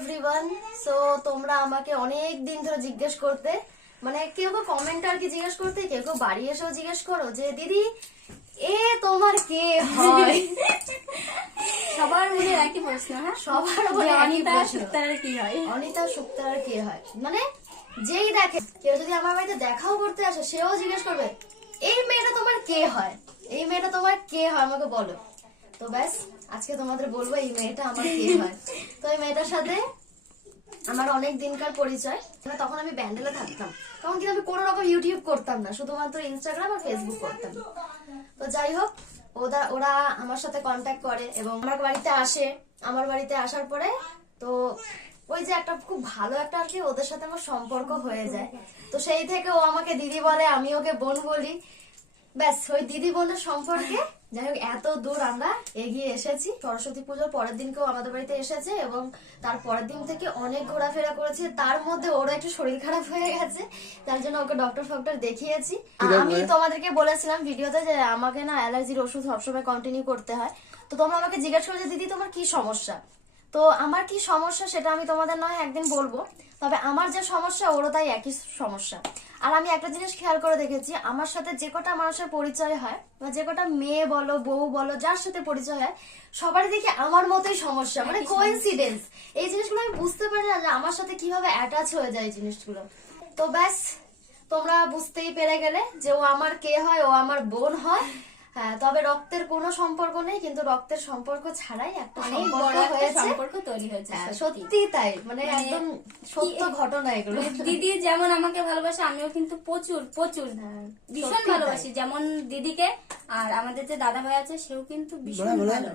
Everyone so তোমরা আমাকে অনেক দিন ধরে জিজ্ঞেস করতে মানে কেউ কেউ কমেন্ট আর কি জিজ্ঞেস করতে কেউ কেউ বাড়ি এসেও জিজ্ঞেস করো যে দিদি এ তোমার কে হয়? সবার মনে একই প্রশ্ন হ্যাঁ? সবার মনে অনিতা। সুক্তারের কি হয়? অনিতা শুক্তার কে হয়? মানে যেই দেখে কেউ যদি আমার বাড়িতে দেখাও করতে আসে সেও জিজ্ঞেস করবে এই মেয়েটা তোমার কে হয়? এই মেয়েটা তোমার কে হয়? আমাকে বলো। তো ব্যাস, আজকে তোমাদের বলব এই মেয়েটা আমার কে হয়। তো এই মেয়েটার সাথে আমার অনেক দিনকার পরিচয়। মানে তখন আমি ব্যান্ডেলে থাকতাম। তখন কিন্তু আমি কোনো রকম ইউটিউব করতাম না, শুধুমাত্র ইনস্টাগ্রাম আর ফেসবুক করতাম। তো যাই হোক ওরা ওরা আমার সাথে কন্ট্যাক্ট করে এবং আমার বাড়িতে আসে। আমার বাড়িতে আসার পরে তো ওই যে একটা খুব ভালো একটা আর কি ওদের সাথে আমার সম্পর্ক হয়ে যায়। তো সেই থেকে ও আমাকে দিদি বলে, আমি ওকে বোন বলি। ব্যাস, ওই দিদি বোনের সম্পর্কে যাই হোক এত দূর আমরা এগিয়ে এসেছি। সরস্বতী পুজোর পরের দিনকেও আমাদের বাড়িতে এসেছে এবং তার পরের দিন থেকে অনেক ঘোরাফেরা করেছে। তার মধ্যে ওরও একটু শরীর খারাপ হয়ে গেছে তার জন্য ওকে ডক্টর ফক্টর দেখিয়েছি। আমি তোমাদেরকে বলেছিলাম ভিডিওতে যে আমাকে না অ্যালার্জির ওষুধ সবসময় কন্টিনিউ করতে হয়। তো তোমরা আমাকে জিজ্ঞাসা করো যে দিদি তোমার কি সমস্যা? তো আমার কি সমস্যা সেটা আমি তোমাদের নয়, একদিন বলব। তবে আমার যে সমস্যা, ওরও তাই একই সমস্যা। আর আমি একটা জিনিস খেয়াল করে দেখেছি, আমার সাথে যে কটা মানুষের পরিচয় হয়, বা যে কটা মেয়ে বলো, বউ বলো, যার সাথে পরিচয় হয়, সবারই দেখি আমার মতোই সমস্যা মানে কোইন্সিডেন্স এই জিনিসগুলো আমি বুঝতে পারি না যে আমার সাথে কীভাবে অ্যাটাচ হয়ে যায় এই জিনিসগুলো। তো ব্যাস, তোমরা বুঝতেই পেরে গেলে যে ও আমার কে হয়, ও আমার বোন হয়। হ্যাঁ তবে রক্তের কোনো সম্পর্ক নেই কিন্তু রক্তের সম্পর্ক ছাড়াই একটা অনেক সম্পর্ক বড় হয়েছে। সম্পর্ক তৈরি হয়েছে হ্যাঁ, সত্যি। তাই মানে মানে একদম সত্য ঘটনা এগুলো। দিদি যেমন আমাকে ভালোবাসে আমিও কিন্তু প্রচুর প্রচুর হ্যাঁ, ভীষণ ভালোবাসি। যেমন দিদিকে আর আমাদের যে দাদা ভাই আছে সেও কিন্তু ভীষণ ভালো।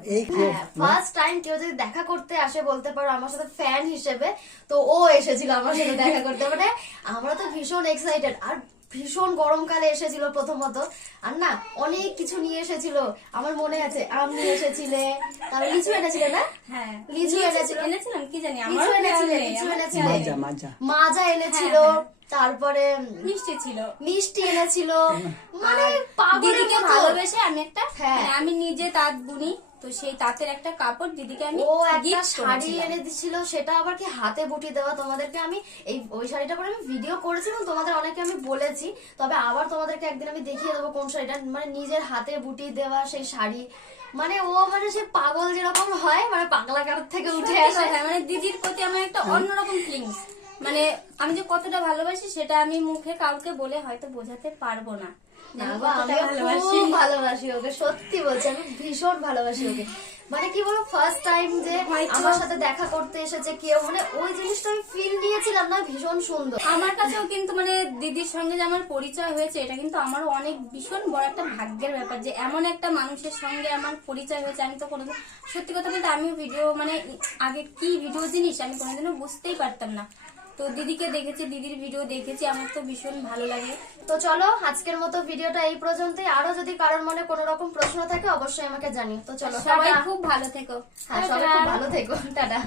ফার্স্ট টাইম কেউ যদি দেখা করতে আসে বলতে পারো আমার সাথে ফ্যান হিসেবে তো ও এসেছিল আমার সাথে দেখা করতে। মানে আমরা তো ভীষণ এক্সাইটেড আর ভীষণ গরমকালে এসেছিল প্রথমত। আর না অনেক কিছু নিয়ে এসেছিল আমার মনে আছে আম নিয়ে এসেছিলে তারপর লিচু এনেছিলে না? হ্যাঁ লিচু এনেছিল। এনেছিলাম কি জানি লিচু এনেছিলে লিচু এনেছিলে। মাজা মাজা। মাজা এনেছিল। হ্যাঁ, তারপরে মিষ্টি ছিল। মিষ্টি এনেছিল। মানে পাগলের দিদিকে ভালোবেসে আমি একটা হ্যাঁ। মানে আমি নিজে তাঁত বুনি তো সেই তাঁতের একটা কাপড় দিদিকে আমি ও একটা শাড়ি এনে দিছিল সেটা আবার কি হাতে বুটি দেওয়া? তোমাদেরকে আমি এই ওই শাড়িটা পরে আমি ভিডিও করেছিলাম তোমাদের অনেকে আমি বলেছি। তবে আবার তোমাদেরকে একদিন আমি দেখিয়ে দেবো কোন শাড়িটা। মানে নিজের হাতে বুটি দেওয়া সেই শাড়ি। মানে ও মানে সে পাগল যেরকম হয় মানে পাগলা থেকে উঠে আসে। হ্যাঁ মানে দিদির প্রতি আমার একটা অন্যরকম ফিলিংস মানে আমি যে কতটা ভালোবাসি সেটা আমি মুখে কাউকে বলে হয়তো বোঝাতে পারব না। ভালোবাসি। ওকে সত্যি বলছি আমি ভীষণ ভালোবাসি ওকে। মানে কি বলো ফার্স্ট টাইম যে আমার সাথে দেখা করতে এসেছে কেউ মানে ওই জিনিসটা আমি ফিল নিয়েছিলাম না ভীষণ সুন্দর। আমার কাছেও কিন্তু মানে দিদির সঙ্গে যে আমার পরিচয় হয়েছে এটা কিন্তু আমারও অনেক ভীষণ বড় একটা ভাগ্যের ব্যাপার যে এমন একটা মানুষের সঙ্গে আমার পরিচয় হয়েছে আমি তো কোনোদিন সত্যি কথা বলতে আমিও ভিডিও মানে আগে কি ভিডিও জিনিস আমি কোনোদিনও বুঝতেই পারতাম না। তো দিদিকে দেখেছি দিদির ভিডিও দেখেছি আমার তো ভীষণ ভালো লাগে। তো চলো আজকের মতো ভিডিওটা এই পর্যন্তই। আরও যদি কারোর মনে কোনো রকম প্রশ্ন থাকে অবশ্যই আমাকে জানি তো চলো সবাই খুব ভালো থেকো। হ্যাঁ সবাই খুব ভালো থেকো। টাটা।